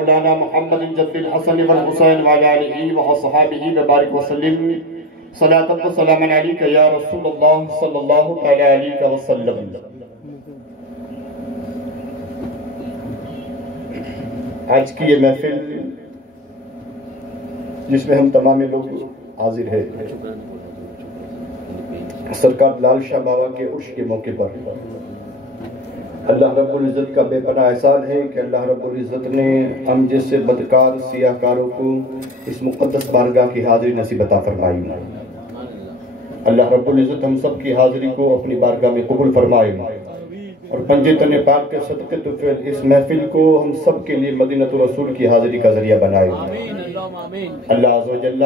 مولانا محمد جد الحسن والحسین وعلى آلہ وصحابہ وبارک وسلم صلاۃ و سلام علیک یا رسول اللہ صلی اللہ علیہ وسلم۔ آج کی یہ محفل جس میں ہم تمام لوگ حاضر ہیں، سرکار لال شاہ بابا کے عرش کے موقع پر اللہ رب العزت کا بے پناہ احسان ہے کہ اللہ رب العزت نے ہم جیسے بدکار سیاہ کاروں کو اس مقدس بارگاہ کی حاضری نصیب عطا فرمائی۔ اللہ رب العزت ہم سب کی حاضری کو اپنی بارگاہ میں قبول فرمائے اور پنجے تن پاک کے صدقے تو پھر اس محفل کو ہم سب کے لیے مدینہ رسول کی حاضری کا ذریعہ بنائے۔ اللہ عز و جل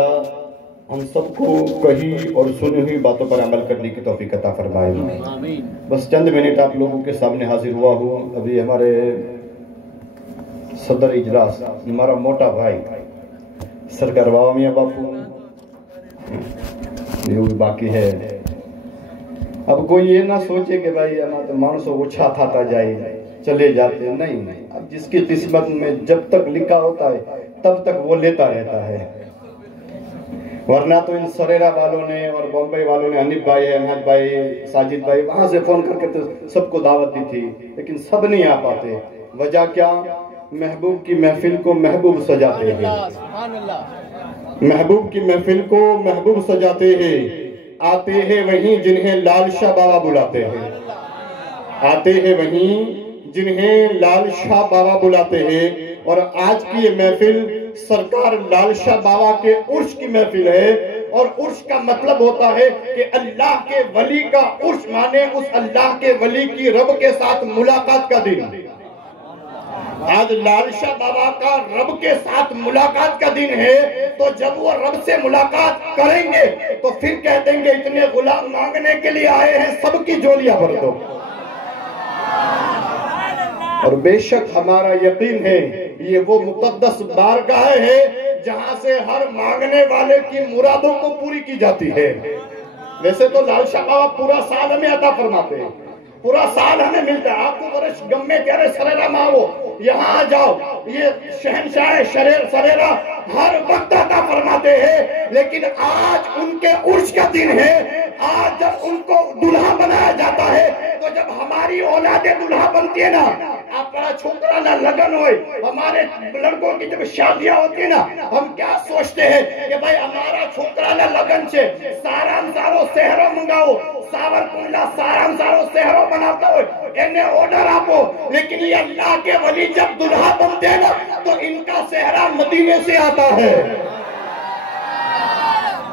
ہم سب کو کہی اور سنی ہوئی باتوں پر عمل کرنے کی توفیق عطا فرمائے۔ بس چند منٹ آپ لوگوں کے سامنے حاضر ہوا ہوں۔ ابھی ہمارے صدر اجلاس ہمارا موٹا بھائی سرکار بابا میاں باپو یہ بھی باقی ہے۔ اب کوئی یہ نہ سوچے کہ بھائی مانسو اچھا تھاتا جائے چلے جاتے، نہیں، اب جس کی قسمت میں جب تک لکھا ہوتا ہے تب تک وہ لیتا رہتا ہے۔ ورنہ تو ان سریرا والوں نے اور بمبئی والوں نے حنیف بھائی، احمد بھائی، ساجد بھائی وہاں سے فون کر کے تو سب کو دعوت دی تھی، لیکن سب نہیں آ پاتے۔ وجہ کیا؟ محبوب کی محفل کو محبوب سجاتے ہیں، محبوب کی محفل کو محبوب سجاتے ہیں۔ آتے ہیں وہیں جنہیں لال شاہ بابا بلاتے ہیں، آتے ہیں وہیں جنہیں لال شاہ بابا بلاتے ہیں۔ اور آج کی یہ محفل سرکار لال شاہ بابا کے عرش کی محفل ہے، اور عرش کا مطلب ہوتا ہے کہ اللہ کے ولی کا عرش، مانے اس اللہ کے ولی کی رب کے ساتھ ملاقات کا دن۔ آج لال شاہ بابا کا رب کے ساتھ ملاقات کا دن ہے، تو جب وہ رب سے ملاقات کریں گے تو پھر کہہ دیں گے اتنے غلام مانگنے کے لیے آئے ہیں، سب کی جولیاں بھر دو۔ اور بے شک ہمارا یقین ہے یہ وہ مقدس بارگاہ ہے جہاں سے ہر مانگنے والے کی مرادوں کو پوری کی جاتی ہے۔ ویسے تو لال شاہ بابا پورا سال ہمیں عطا فرماتے ہیں، پورا سال ہمیں ملتا ہے۔ آپ کو ورش گم میں کہہ رہے سریرا مانگو، یہاں آ جاؤ، یہ شہنشاہ سریرا ہر وقت عطا فرماتے ہیں، لیکن آج ان کے عرش کا دن ہے۔ آج جب ان کو دلہا بنایا جاتا ہے تو جب ہماری اولادیں دلہا بنتی ہے نا، اپنا چھوکرا نہ لگن ہوئے، ہمارے لڑکوں کی جب شادیاں ہوتی ہیں نا، ہم کیا سوچتے ہیں کہ بھائی ہمارا چھوکرا نہ لگن سے سارام سارو سہرو منگاؤ، ساور کنڈا سارام سارو سہرو بناتا ہوئے انہیں آرڈر آپو۔ لیکن یہ اللہ کے ولی جب دلہا بنتے ہیں نا تو ان کا سہرا مدینے سے آتا ہے۔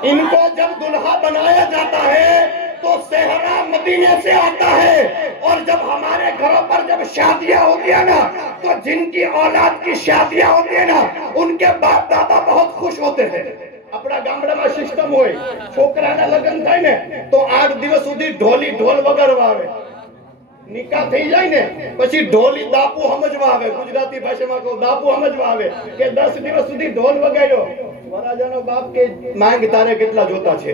ان کو جب دلہا بنایا جاتا ہے تو سہرا مدینے سے آتا ہے۔ اور جب ہمارے گھروں پر جب شادیاں ہوتی ہیں نا تو جن کی اولاد کی شادیاں ہوتی ہیں نا ان کے باپ دادا بہت خوش ہوتے ہیں۔ اپنا گامڑا میں سسٹم ہوئے چھوکرا نہ لگن تھا نے تو 8 દિવસ સુધી ઢોલ વગાડવા આવે, નિકાહ થઈ જાય ને પછી ઢોલી દાપુ સમજવા આવે, ગુજરાતી ભાષામાં કહું દાપુ સમજવા આવે કે 10 દિવસ સુધી ઢોલ વગાડ્યો, વરાજાનો બાપ કે માંગ તારે કેટલા જોતા છે,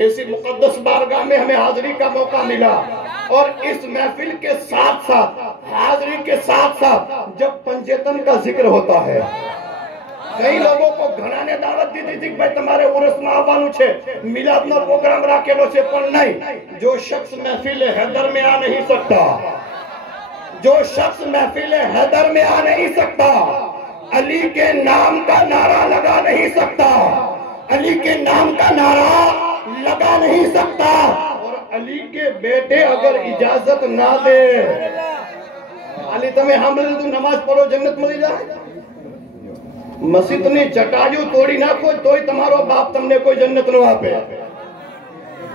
ایسی مقدس بارگاہ میں ہمیں حاضری کا موقع ملا، اور اس محفل کے ساتھ ساتھ، حاضری کے ساتھ ساتھ جب پنجیتن کا ذکر ہوتا ہے، کئی لوگوں کو گھرانے دعوت دی تھی کہ بھائی تمہارے عرس میں آوانو چھے، میلاد نہ پروگرام راکھے لو چھے، پر نہیں، جو شخص محفل حیدر میں آ نہیں سکتا، جو شخص محفل حیدر میں آ نہیں سکتا، علی کے نام کا نعرہ لگا نہیں سکتا، علی کے نام کا نعرہ لگا نہیں سکتا، اور علی کے بیٹے اگر اجازت نہ دے، علی تمہیں حمل تو نماز پڑھو جنت ملی جائے، مسجد نے چٹاجو توڑی نہ کوئی توئی تمہارو باپ تم نے کوئی جنت نہ آپے،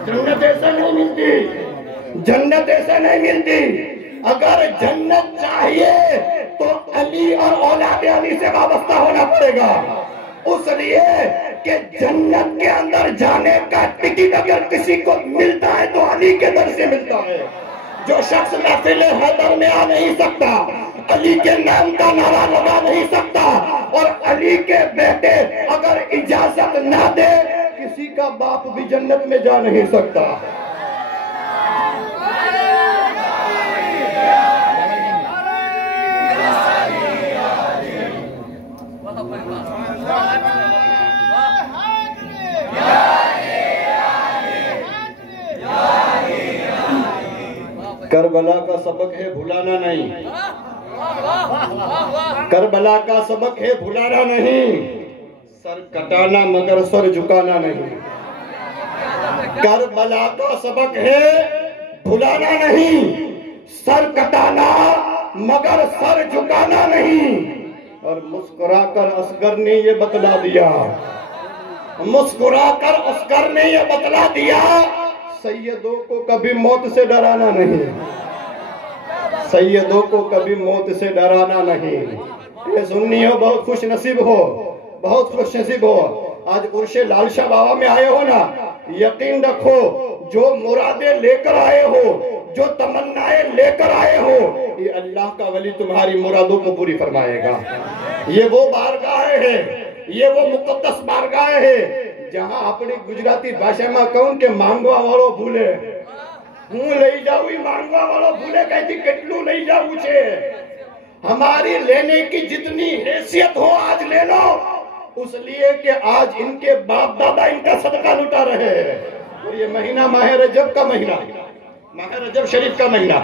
جنت ایسا نہیں ملتی، جنت ایسا نہیں ملتی، اگر جنت چاہیے تو علی اور اولاد علی سے وابستہ ہونا پڑے گا، اس لیے کہ جنت کے اندر جانے کا ٹکٹ اگر کسی کو ملتا ہے تو علی کے در سے ملتا ہے۔ جو شخص محفل حیدر میں آ نہیں سکتا، علی کے نام کا نعرہ لگا نہیں سکتا، اور علی کے بیٹے اگر اجازت نہ دے، کسی کا باپ بھی جنت میں جا نہیں سکتا۔ کربلا کا سبق ہے بھلانا نہیں، کربلا کا سبق ہے بھلانا نہیں، سر کٹانا مگر سر جھکانا نہیں، کربلا کا سبق ہے بھلانا نہیں، سر کٹانا مگر سر جھکانا نہیں، اور مسکرا کر اصغر نے یہ بتلا دیا، مسکرا کر اصغر نے یہ بتلا دیا، سیدوں کو کبھی موت سے ڈرانا نہیں، سیدوں کو کبھی موت سے ڈرانا نہیں۔ یہ سنی ہو بہت خوش نصیب ہو، بہت خوش نصیب ہو، آج عرش لال شاہ بابا میں آئے ہو نا، یقین رکھو جو مرادیں لے کر آئے ہو، جو تمنائیں لے کر آئے ہو، یہ اللہ کا ولی تمہاری مرادوں کو پوری فرمائے گا۔ یہ وہ بارگاہ ہے، یہ وہ مقدس بارگاہ ہے جہاں اپنی گجراتی بھاشا میں کہوں کہ مانگوا والو بھولے، ہوں لئی جاؤی مانگوا والو بھولے کہتی کٹلو لئی جاؤ چھے، ہماری لینے کی جتنی حیثیت ہو آج لے لو، اس لیے کہ آج ان کے باپ دادا ان کا صدقہ لٹا رہے ہیں، اور یہ مہینہ ماہ رجب کا مہینہ، ماہ رجب شریف کا مہینہ،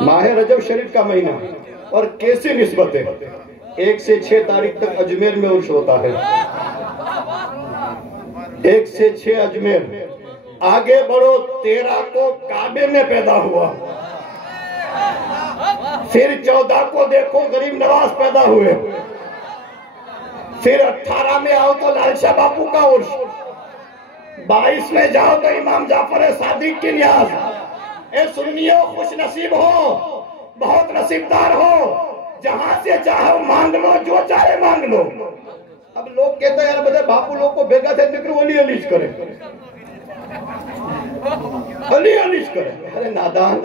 ماہ رجب شریف کا مہینہ، اور کیسی نسبت ہے، 1 سے 6 تاریخ تک اجمیر میں عرش ہوتا ہے، 1 سے 6 اجمیر، آگے بڑھو 13 کو کعبے میں پیدا ہوا، پھر 14 کو دیکھو غریب نواز پیدا ہوئے، پھر 18 میں آؤ تو لال شاہ باپو کا عرش، 22 میں جاؤ تو امام جعفر صادق کی نیاز۔ اے سنیو خوش نصیب ہو، بہت نصیبدار ہو، جہاں سے چاہو مانگ لو، جو چاہے مانگ لو۔ اب لوگ کہتے ہیں بدے باپو لوگ کو بیگا سے ذکر علی علیش کرے، علی علیش کرے، ارے نادان،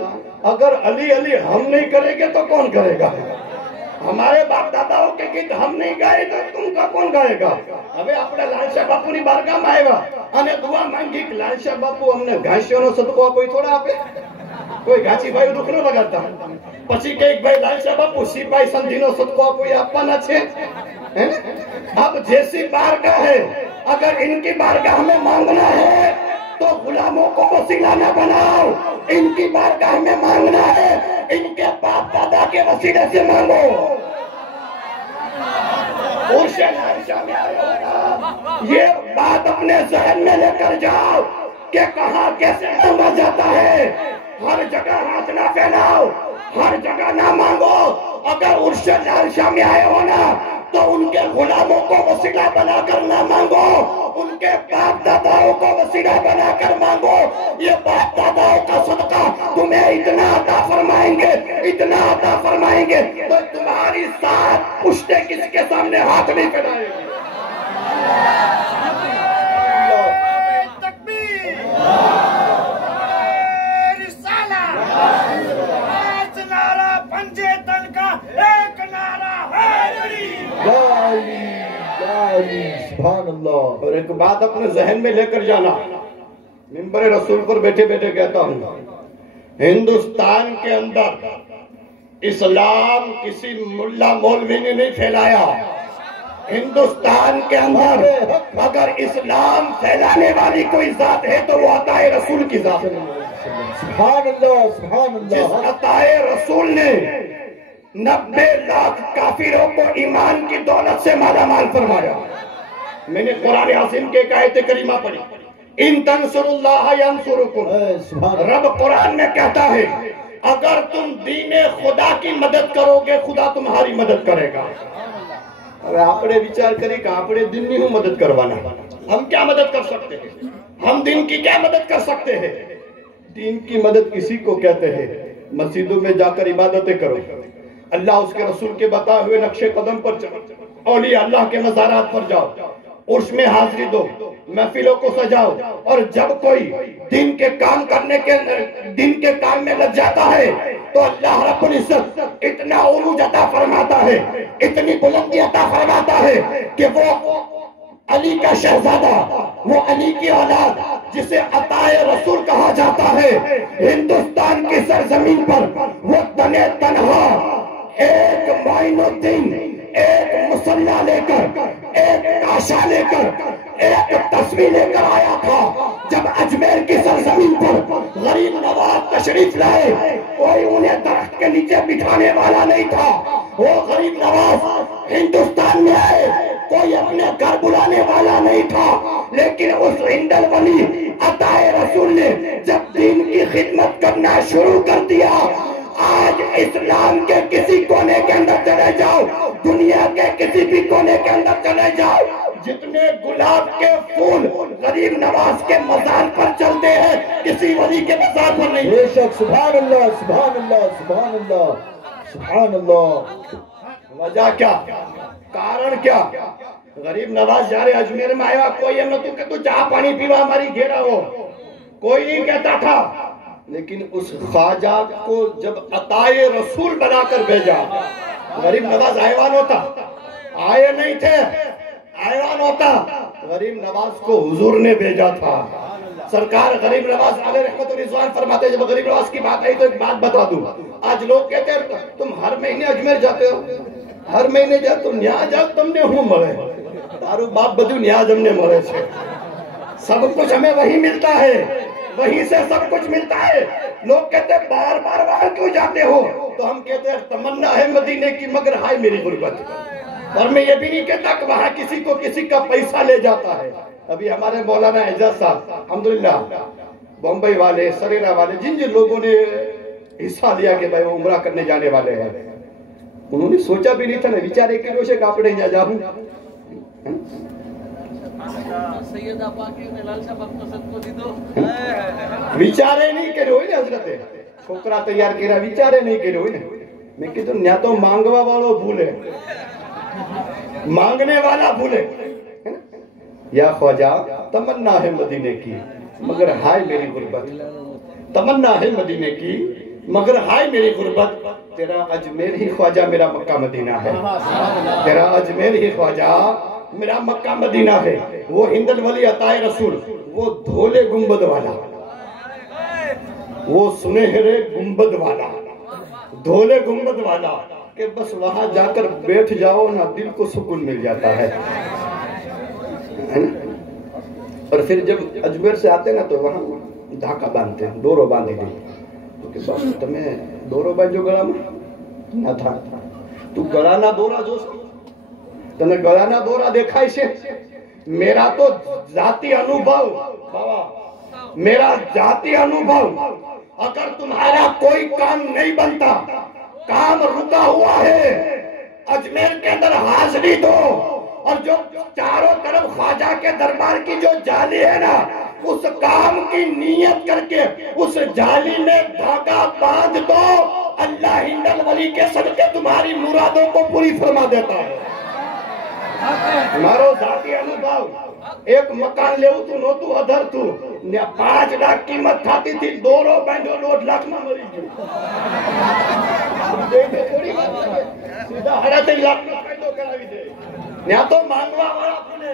اگر علی علی ہم نہیں کریں گے تو کون کرے گا؟ ہمارے باپ داداؤں کے گیت ہم نہیں گائے تو تم کا کون گائے گا؟ ہمیں اپنے لال شاہ باپو نہیں بارگاہ میں آئے گا، انہیں دعا مانگی کہ لال شاہ باپو ہم نے گھائشیوں نے صدقہ کوئی تھوڑا آپ کوئی گھاچی بھائی رکھنو لگاتا پچھی کہ ایک بھائی لال شاہ باپو سپاہی سندھینو صدقہ کوئی آپا نہ چھے۔ اب جیسی بارگاہ ہے، اگر ان کی بارگاہ میں مانگنا ہے تو غلاموں کو وسیلہ نہ بناؤ، ان کی بارگاہ میں مانگنا ہے ان کے باپ دادا کے وسیلے سے مانگو۔ عرش لال شاہ میں آئے ہوگا، یہ بات اپنے ذہن میں لے کر جاؤ کہ کہاں کیسے مانگا جاتا ہے، ہر جگہ ہاتھ نہ پھیلاؤ، ہر جگہ نہ مانگو۔ اگر عرش لال شاہ میں آئے ہو نا تو ان کے غلاموں کو وسیلہ بنا کر نہ مانگو، ان کے باپ داداؤں کو وسیلہ بنا کر مانگو۔ یہ باپ داداؤں کا صدقہ تمہیں اتنا عطا فرمائیں گے، اتنا عطا فرمائیں گے تو تمہاری ساتھ پشتے کس کے سامنے ہاتھ نہیں پھیلائیں گے۔ سبحان اللہ۔ اور ایک ایک بات اپنے ذہن میں لے کر جانا، منبر رسول پر بیٹھے بیٹھے کہتا ہوں، ہندوستان کے اندر اسلام کسی ملا مولوی نے نہیں پھیلایا۔ ہندوستان کے اندر اگر اسلام پھیلانے والی کوئی ذات ہے تو وہ عطا رسول کی ذات ہے۔ سبحان اللہ سبحان اللہ۔ جس عطا رسول نے 90 لاکھ کافروں کو ایمان کی دولت سے مالا مال فرمایا۔ میں نے قرآن عظیم کے ایک آیت کریمہ پڑھی، ان تنصروا اللہ ینصرکم۔ رب قرآن میں کہتا ہے اگر تم دین خدا کی مدد کرو گے خدا تمہاری مدد کرے گا۔ اب اپنے وچار کریں کہ اپنے دین نہیں ہوں مدد کروانا، ہم کیا مدد کر سکتے ہیں؟ ہم دین کی کیا مدد کر سکتے ہیں؟ دین کی مدد کسی کو کہتے ہیں مسجدوں میں جا کر عبادتیں کرو، اللہ اس کے رسول کے بتائے ہوئے نقش قدم پر چلو، اولیاء اللہ کے مزارات پر جاؤ، عرش میں حاضری دو، محفلوں کو سجاؤ، اور جب کوئی دین کے کام کرنے کے دین کے کام میں لگ جاتا ہے تو اللہ رب العزت اتنا عروج عطا فرماتا ہے، اتنی بلندی عطا فرماتا ہے کہ وہ علی کا شہزادہ، وہ علی کی اولاد جسے عطا رسول کہا جاتا ہے، ہندوستان کی سرزمین پر وہ تنے تنہا ایک معین الدین، ایک مسلح لے کر، ایک کاشا لے کر، ایک تصویر لے کر آیا تھا۔ جب اجمیر کی سرزمین پر غریب نواز تشریف لائے کوئی انہیں درخت کے نیچے بٹھانے والا نہیں تھا، وہ غریب نواز ہندوستان میں آئے کوئی اپنے گھر بلانے والا نہیں تھا، لیکن اس ہند الولی عطا رسول نے جب دین کی خدمت کرنا شروع کر دیا، آج اسلام کے کسی کونے کے اندر چلے جاؤ، دنیا کے کسی بھی کونے کے اندر چلے جاؤ، جتنے گلاب کے پھول غریب نواز کے مزار پر چلتے ہیں کسی ولی کے مزار پر نہیں۔ بے شک، سبحان اللہ سبحان اللہ سبحان اللہ سبحان اللہ۔ وجہ کیا؟ کارن کیا؟ غریب نواز جارے اجمیر میں آیا، کوئی نہ تو کہ تو چاہ پانی پیوا ہماری گھیرا ہو، کوئی نہیں کہتا تھا، لیکن اس خواجہ کو جب عطا رسول بنا کر بھیجا، غریب نواز حیوان ہوتا؟ آئے نہیں تھے، حیوان ہوتا؟ غریب نواز کو حضور نے بھیجا تھا۔ سرکار غریب نواز علیہ رحمت و رضوان فرماتے جب غریب نواز کی بات آئی تو ایک بات بتا دوں، آج لوگ کہتے ہیں تم ہر مہینے اجمیر جاتے ہو، ہر مہینے جاتے تم نیاں جاؤ، تم نے ہوں مرے تارو باپ بدو نیاز ہم نے مرے سے، سب کچھ ہمیں وہی ملتا ہے، وہیں سے سب کچھ ملتا ہے۔ لوگ کہتے ہیں بار بار وہاں کیوں جاتے ہو؟ تو ہم کہتے ہیں تمنا ہے مدینے کی مگر ہائے میری غربت۔ اور میں یہ بھی نہیں کہتا کہ وہاں کسی کو کسی کا پیسہ لے جاتا ہے۔ ابھی ہمارے مولانا اعجاز صاحب الحمدللہ بمبئی والے، سریرا والے، جن جن لوگوں نے حصہ لیا کہ بھائی وہ عمرہ کرنے جانے والے ہیں، انہوں نے سوچا بھی نہیں تھا نا بیچارے کے روشے کاپڑے جا جاؤں، بیچارے نہیں کرے ہوئے نا حضرت چھوکرا تیار کرا، بیچارے نہیں کرے ہوئے نا۔ میں کہتا ہوں یا تو مانگوا والوں بھولے، مانگنے والا بھولے۔ یا خواجہ تمنا ہے مدینے کی مگر ہائے میری غربت، تمنا ہے مدینے کی مگر ہائے میری غربت، تیرا اجمیر ہی خواجہ میرا مکہ مدینہ ہے، تیرا اجمیر ہی خواجہ میرا مکہ مدینہ ہے۔ وہ ہند الولی عطا رسول، وہ دھولے گنبد والا، وہ سنہرے گنبد والا، دھولے گنبد والا، کہ بس وہاں جا کر بیٹھ جاؤ نا دل کو سکون مل جاتا ہے۔ اور پھر جب اجمیر سے آتے نا تو وہاں دھاکہ باندھتے ہیں، ڈورو باندھے گئے، کہ بس تمہیں ڈورو باندھ جو گڑا میں نہ تھا، تو گڑا نہ دورا جو سکتا، تمہیں گڑا نہ دورا دیکھا اسے۔ میرا تو ذاتی انوبھو بابا، میرا ذاتی انوبھو، اگر تمہارا کوئی کام نہیں بنتا، کام رکا ہوا ہے، اجمیر کے اندر حاضری دو، اور جو چاروں طرف خواجہ کے دربار کی جو جالی ہے نا، اس کام کی نیت کر کے اس جالی میں دھاگا باندھ دو، اللہ ہند الولی کے صدقے تمہاری مرادوں کو پوری فرما دیتا ہے۔ ہمارو ذاتی انوبھو، ایک مکان لے تو نو تو ادھر تو 5 لاکھ قیمت تھاتی تھی، 2 رو بینڈو 1.5 لاکھ میں مری گئی، سیدھا 8.5 لاکھ میں پیدو کراوی دے، یا تو مانگوا والا بھولے،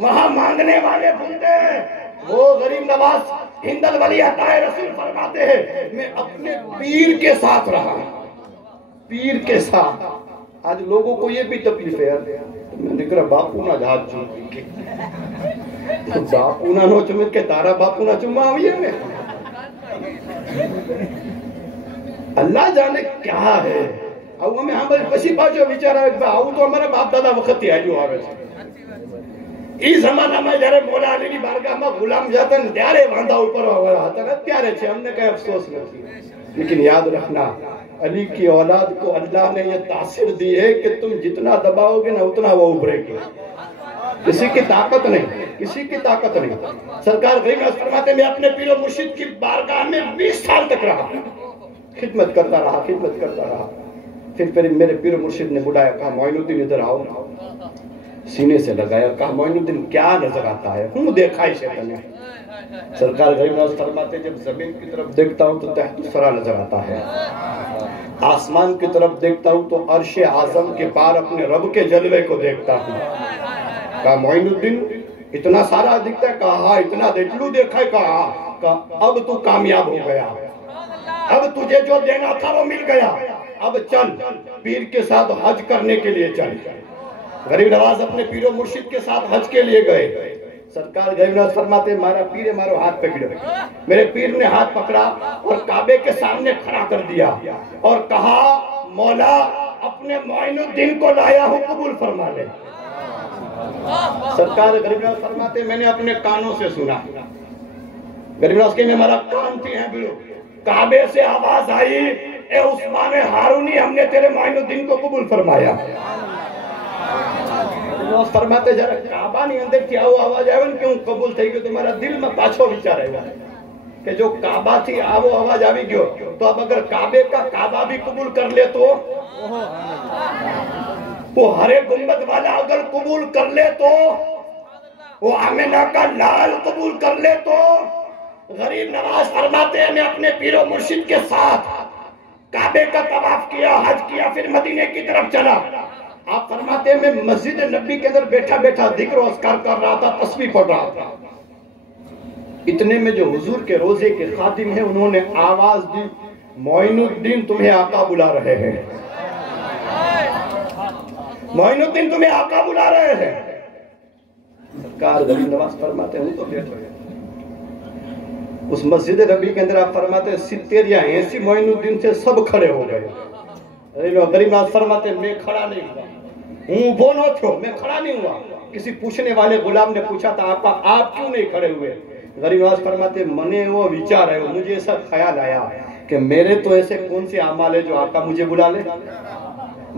وہاں مانگنے والے بھولتے ہیں. وہ غریب نواز ہند الولی عطائے رسول فرماتے ہیں میں اپنے پیر کے ساتھ رہا. پیر کے ساتھ. آج لوگوں کو یہ بھی تکلیف ہے. میں نے کہا باپو نہ جہاز چوم کے باپو نہ نو چمت کے تارا باپو نہ چما ہوئی ہے. اللہ جانے کیا ہے. او ہمیں ہمارے پسی پاچو بیچارہ آؤ تو ہمارا باپ دادا وقت ہی آئیو آوے سے. ای زمانہ میں جارے مولا علی کی بارگاہ میں غلام جاتن دیارے باندھا اوپر ہوگا آتا ہے پیارے چھے. ہم نے کہا افسوس نہیں. لیکن یاد رکھنا علی کی اولاد کو اللہ نے یہ تاثیر دی ہے کہ تم جتنا دباؤ گے نا اتنا وہ ابھرے گی. کسی کی طاقت نہیں. کسی کی طاقت نہیں. سرکار غریب نواز فرماتے ہیں میں اپنے پیر و مرشد کی بارگاہ میں 20 سال تک رہا. خدمت کرتا رہا. خدمت کرتا رہا. پھر میرے پیر و مرشد نے بلایا. کہا معین الدین ادھر آؤ. سینے سے لگایا. کہا معین الدین کیا نظر آتا ہے. ہوں دیکھا ہی شیطان نے. سرکار غریب نواز فرماتے جب زمین کی طرف دیکھتا ہوں تو تحت الثری نظر آتا ہے. آسمان کی طرف دیکھتا ہوں تو عرش اعظم کے پار اپنے رب کے جلوے کو دیکھتا ہوں. کہا معین الدین اتنا سارا دکھتا ہے. کہا ہاں اتنا دیکھلو دیکھا ہے. کہا اب تو کامیاب ہو گیا. اب تجھے جو دینا تھا وہ مل گیا. اب چل پیر کے ساتھ حج کرنے کے لیے چل. غریب نواز اپنے پیر و مرشد کے ساتھ حج کے لیے گئے. سرکار غریب نواز فرماتے مارا پیر مارو ہاتھ پکڑو. میرے پیر نے ہاتھ پکڑا اور کعبے کے سامنے کھڑا کر دیا اور کہا مولا اپنے معین الدین کو لایا ہوں قبول فرما لے. سرکار غریب نواز فرماتے میں نے اپنے کانوں سے سنا. غریب نواز کہ میرا کان تھی ہیں بلو. کعبے سے آواز آئی اے عثمان ہارونی ہم نے تیرے معین الدین کو قبول فرمایا. فرماتے جرا کعبہ نہیں اندر کیا ہوا آواز آئے کیوں قبول تھی کہ تمہارا دل میں پاچھو بچا رہے گا کہ جو کعبہ تھی آو آواز آوی گیو. تو اب اگر کعبے کا کعبہ بھی قبول کر لے تو وہ ہرے گنبد والا اگر قبول کر لے تو وہ آمنہ کا لال قبول کر لے تو. غریب نواز فرماتے ہیں میں اپنے پیر و مرشد کے ساتھ کعبے کا طواف کیا حج کیا پھر مدینے کی طرف چلا. آپ فرماتے ہیں میں مسجد نبی کے اندر بیٹھا بیٹھا ذکر و اذکار کر رہا تھا. تسبیح پڑھ رہا تھا. اتنے میں جو حضور کے روزے کے خادم ہیں انہوں نے آواز دی معین الدین تمہیں آقا بلا رہے ہیں. معین الدین تمہیں آقا بلا رہے ہیں. سرکار غریب نواز فرماتے ہیں تو بیٹھ رہے اس مسجد نبی کے اندر. آپ فرماتے ہیں 70 یا 80 معین الدین سے سب کھڑے ہو گئے. غریب نواز فرماتے ہیں میں کھڑا نہیں ہوا. وہ نہ تھو میں کھڑا نہیں ہوا. کسی پوچھنے والے غلام نے پوچھا تھا آپ کیوں نہیں کھڑے ہوئے. غریب نواز فرماتے منے وہ وچار ہے مجھے ایسا خیال آیا کہ میرے تو ایسے کون سے اعمال ہے جو آقا مجھے بلا لے.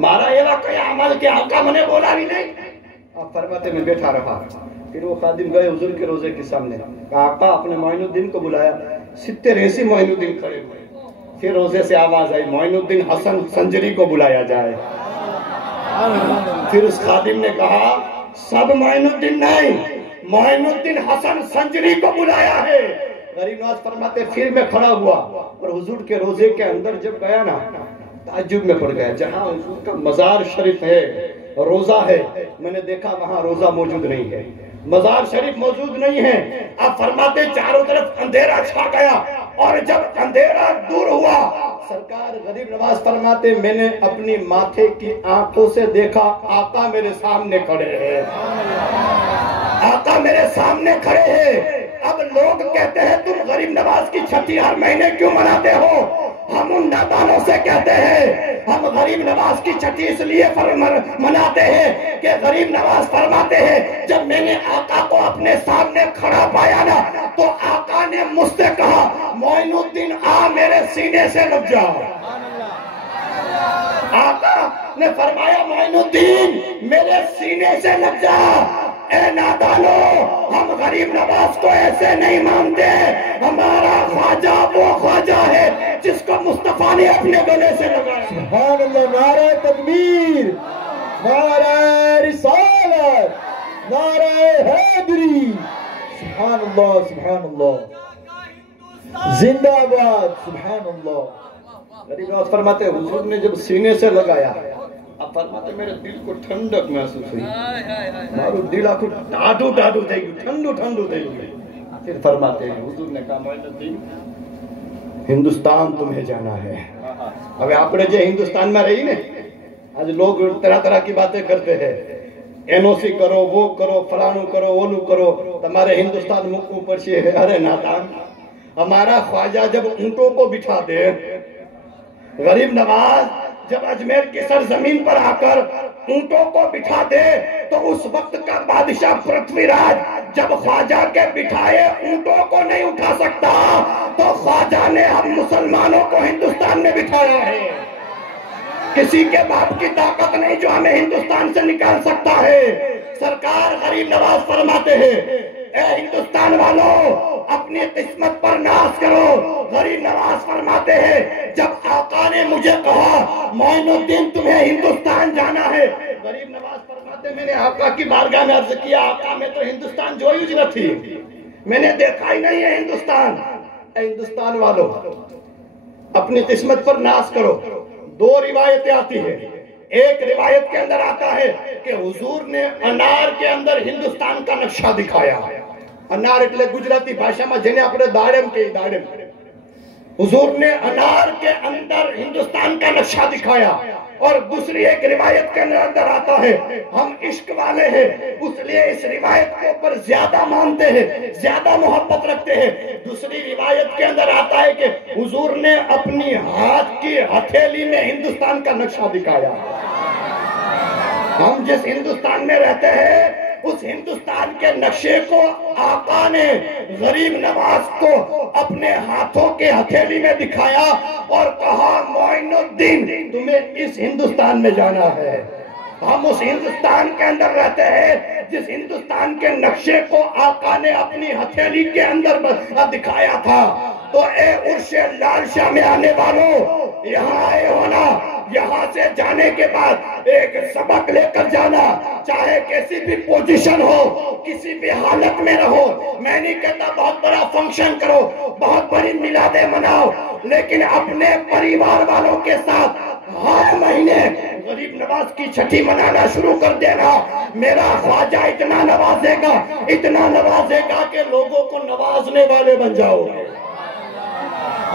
مارا یہ واقعی عمل کہ آقا منے بولا بھی نہیں. آپ فرماتے میں بیٹھا رہا. پھر وہ خادم گئے حضور کے روزے کے سامنے. آقا اپنے معین الدین کو بلایا. 70-80 معین الدین کھڑے ہوئے. پھر روزے سے آواز آئی معین الدین حسن سنجری کو بلایا جائے. پھر اس خادم نے کہا سب معین الدین نہیں معین الدین حسن سنجری کو بلایا ہے. غریب نواز فرماتے پھر میں کھڑا ہوا اور حضور کے روزے کے اندر جب گیا نا تعجب میں پڑ گیا. جہاں حضور کا مزار شریف ہے روزہ ہے میں نے دیکھا وہاں روزہ موجود نہیں ہے. مزار شریف موجود نہیں ہے. آپ فرماتے چاروں طرف اندھیرا چھا گیا اور جب اندھیرا دور ہوا سرکار غریب نواز فرماتے میں نے اپنی ماتھے کی آنکھوں سے دیکھا آقا میرے سامنے کھڑے ہیں. آقا میرے سامنے کھڑے ہیں. اب لوگ کہتے ہیں تم غریب نواز کی چھٹی ہر مہینے کیوں مناتے ہو. ہم ان نادانوں سے کہتے ہیں ہم غریب نواز کی چھٹی اس لیے مناتے ہیں کہ غریب نواز فرماتے ہیں جب میں نے آقا کو اپنے سامنے کھڑا پایا نا تو آقا نے مجھ سے کہا معین الدین آ میرے سینے سے لگ جا. آقا نے فرمایا معین الدین میرے سینے سے لگ جا. اے نادانو ہم غریب نواز کو ایسے نہیں مانتے. ہمارا خواجہ وہ خواجہ ہے جس کو مصطفیٰ نے اپنے گلے سے لگایا. سبحان اللہ. نعرہ تکبیر نعرہ رسالت نعرہ حیدری. سبحان اللہ سبحان اللہ زندہ باد. سبحان اللہ. غریب نواز فرماتے حضور نے جب سینے سے لگایا اب فرماتے میرے دل کو ٹھنڈک محسوس ہوئی، مارو دل آخو ٹاڈو ٹاڈو تھے گی، ٹھنڈو ٹھنڈو تھے گی۔ پھر فرماتے ہیں حضور نے کہا معین الدین ہندوستان تمہیں جانا ہے۔ اب آپ نے جو ہندوستان میں رہی نا، آج لوگ طرح طرح کی باتیں کرتے ہیں، این او سی کرو، وہ کرو، فلانو کرو، اولو کرو، تمہارے ہندوستان مکو پر سے ہے۔ ارے نادان، ہمارا خواجہ جب اونٹوں کو بٹھا دے، غریب نواز جب اجمیر کی سرزمین پر آ کر اونٹوں کو بٹھا دے، تو اس وقت کا بادشاہ پرتھوی راج جب خواجہ کے بٹھائے اونٹوں کو نہیں اٹھا سکتا، تو خواجہ نے ہم مسلمانوں کو ہندوستان میں بٹھایا ہے۔ کسی کے باپ کی طاقت نہیں جو ہمیں ہندوستان سے نکال سکتا ہے۔ سرکار غریب نواز فرماتے ہیں اے ہندوستان والوں اپنی قسمت پر ناز کرو۔ غریب نواز فرماتے ہیں جب آقا نے مجھے کہا معین الدین تمہیں ہندوستان جانا ہے، غریب نواز فرماتے میں نے آقا کی بارگاہ میں عرض کیا آقا میں تو ہندوستان جو ہی نہ تھی، میں نے دیکھا ہی نہیں ہے ہندوستان۔ اے ہندوستان والوں اپنی قسمت پر ناز کرو۔ دو روایتیں آتی ہیں، ایک روایت کے اندر آتا ہے کہ حضور نے انار کے اندر ہندوستان کا نقشہ دکھایا۔ انار اٹلے گجراتی بھاشا میں جنہیں اپنے داڑم کے داڑم، حضور نے انار کے اندر ہندوستان کا نقشہ دکھایا۔ اور دوسری ایک روایت کے اندر آتا ہے ہم عشق والے ہیں اس لیے اس روایت کے اوپر زیادہ مانتے ہیں، زیادہ محبت رکھتے ہیں۔ دوسری روایت کے اندر آتا ہے کہ حضور نے اپنی ہاتھ کی ہتھیلی میں ہندوستان کا نقشہ دکھایا۔ ہم جس ہندوستان میں رہتے ہیں اس ہندوستان کے نقشے کو آقا نے غریب نواز کو اپنے ہاتھوں کے ہتھیلی میں دکھایا اور کہا معین الدین تمہیں اس ہندوستان میں جانا ہے۔ ہم اس ہندوستان کے اندر رہتے ہیں جس ہندوستان کے نقشے کو آقا نے اپنی ہتھیلی کے اندر دکھایا تھا۔ تو اے عرش لال شاہ میں آنے والوں یہاں آئے ہونا، یہاں سے جانے کے بعد ایک سبق لے کر جانا، چاہے کیسی بھی پوزیشن ہو، کسی بھی حالت میں رہو۔ میں نہیں کہتا بہت بڑا فنکشن کرو، بہت بڑی میلادیں مناؤ، لیکن اپنے پریوار والوں کے ساتھ ہر مہینے غریب نواز کی چھٹی منانا شروع کر دینا۔ میرا خواجہ اتنا نوازے گا، اتنا نوازے گا کہ لوگوں کو نوازنے والے بن جاؤ گے۔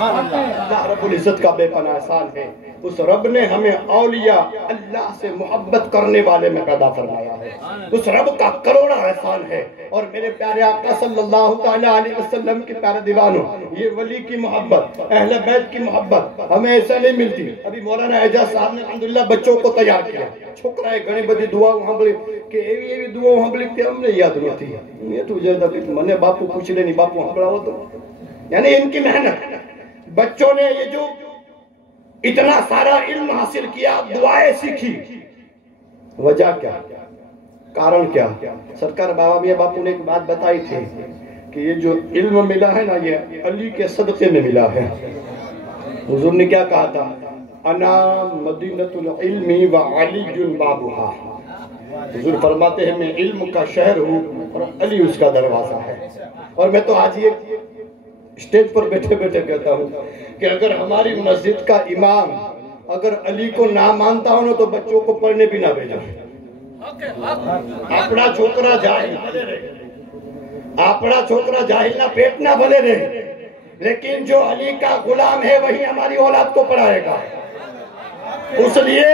اللہ رب العزت کا بے پناہ احسان ہے، اس رب نے ہمیں اولیاء اللہ سے محبت کرنے والے میں پیدا فرمایا ہے، اس رب کا کروڑا احسان ہے۔ اور میرے پیارے آقا صلی اللہ تعالیٰ علیہ وسلم کے پیارے دیوانوں، یہ ولی کی محبت، اہل بیت کی محبت ہمیں ایسا نہیں ملتی۔ ابھی مولانا اعجاز صاحب نے الحمدللہ بچوں کو تیار کیا، چھوکرا ہے گھنے بدی دعا ہم بلی کہ یہ دعا ہم لکھتے ہم نے یاد رہتی ہے، یہ تو جیسا کہ منے باپو پوچھ لے نہیں باپو ہم بڑا ہو تو، یعنی ان کی محنت، بچوں نے یہ جو اتنا سارا علم حاصل کیا، دعائیں سیکھی، وجہ کیا، کارن کیا؟ سرکار بابا میاں باپو نے ایک بات بتائی تھی کہ یہ جو علم ملا ہے نا یہ علی کے صدقے میں ملا ہے۔ حضور نے کیا کہا تھا؟ انا مدینۃ العلم وعلی بابھا۔ حضور فرماتے ہیں میں علم کا شہر ہوں اور علی اس کا دروازہ ہے۔ اور میں تو آج یہ اسٹیج پر بیٹھے بیٹھے کہتا ہوں کہ اگر ہماری مسجد کا امام اگر علی کو نہ مانتا ہو نا تو بچوں کو پڑھنے بھی نہ بھیجا۔ اپنا چھوکرا جاہل بھلے رہے، اپنا چھوکرا جاہل نہ پیٹ نہ بھلے رہے، لیکن جو علی کا غلام ہے وہی ہماری اولاد کو پڑھائے گا۔ اس لیے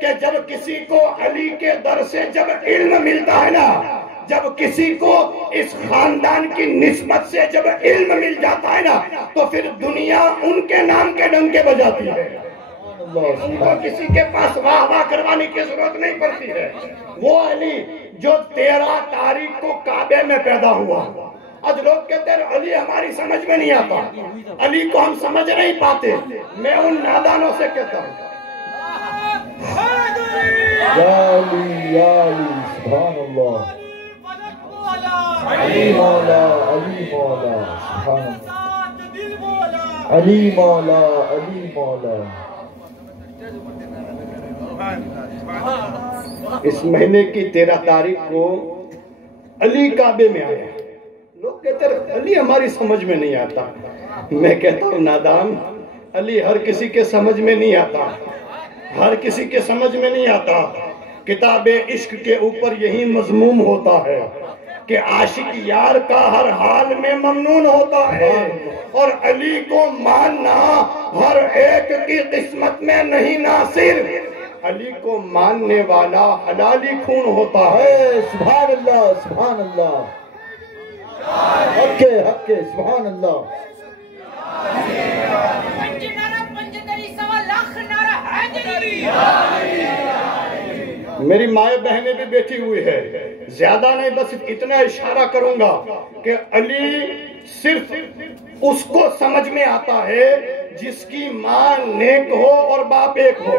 کہ جب کسی کو علی کے در سے جب علم ملتا ہے نا، جب کسی کو اس خاندان کی نسبت سے جب علم مل جاتا ہے نا تو پھر دنیا ان کے نام کے ڈنکے بجاتی ہے، ان کو کسی کے پاس واہ واہ کروانے کی ضرورت نہیں پڑتی ہے۔ وہ علی جو 13 تاریخ کو کعبے میں پیدا ہوا، آج لوگ کہتے ہیں علی ہماری سمجھ میں نہیں آتا، علی کو ہم سمجھ نہیں پاتے۔ میں ان نادانوں سے کہتا ہوں یا علی یا علی سبحان اللہ، علی مولا علی مولا سبحان اللہ، علی مولا علی مولا۔ اس مہینے کی 13 تاریخ کو علی کعبے میں آیا، لوگ کہتے ہیں علی ہماری سمجھ میں نہیں آتا۔ میں کہتا ہوں نادان، علی ہر کسی کے سمجھ میں نہیں آتا، ہر کسی کے سمجھ میں نہیں آتا. کتاب عشق کے اوپر یہی مضموم ہوتا ہے کہ عاشق یار کا ہر حال میں ممنون ہوتا ہے، اور علی کو ماننا ہر ایک کی قسمت میں نہیں ناصر. علی کو ماننے والا حلالی خون ہوتا ہے. سبحان اللہ سبحان اللہ. حق کے حق کے سبحان اللہ. میری مائیں بہنیں بھی بیٹھی ہوئی ہے، زیادہ نہیں، بس اتنا اشارہ کروں گا کہ علی صرف اس کو سمجھ میں آتا ہے جس کی ماں نیک ہو اور باپ ایک ہو.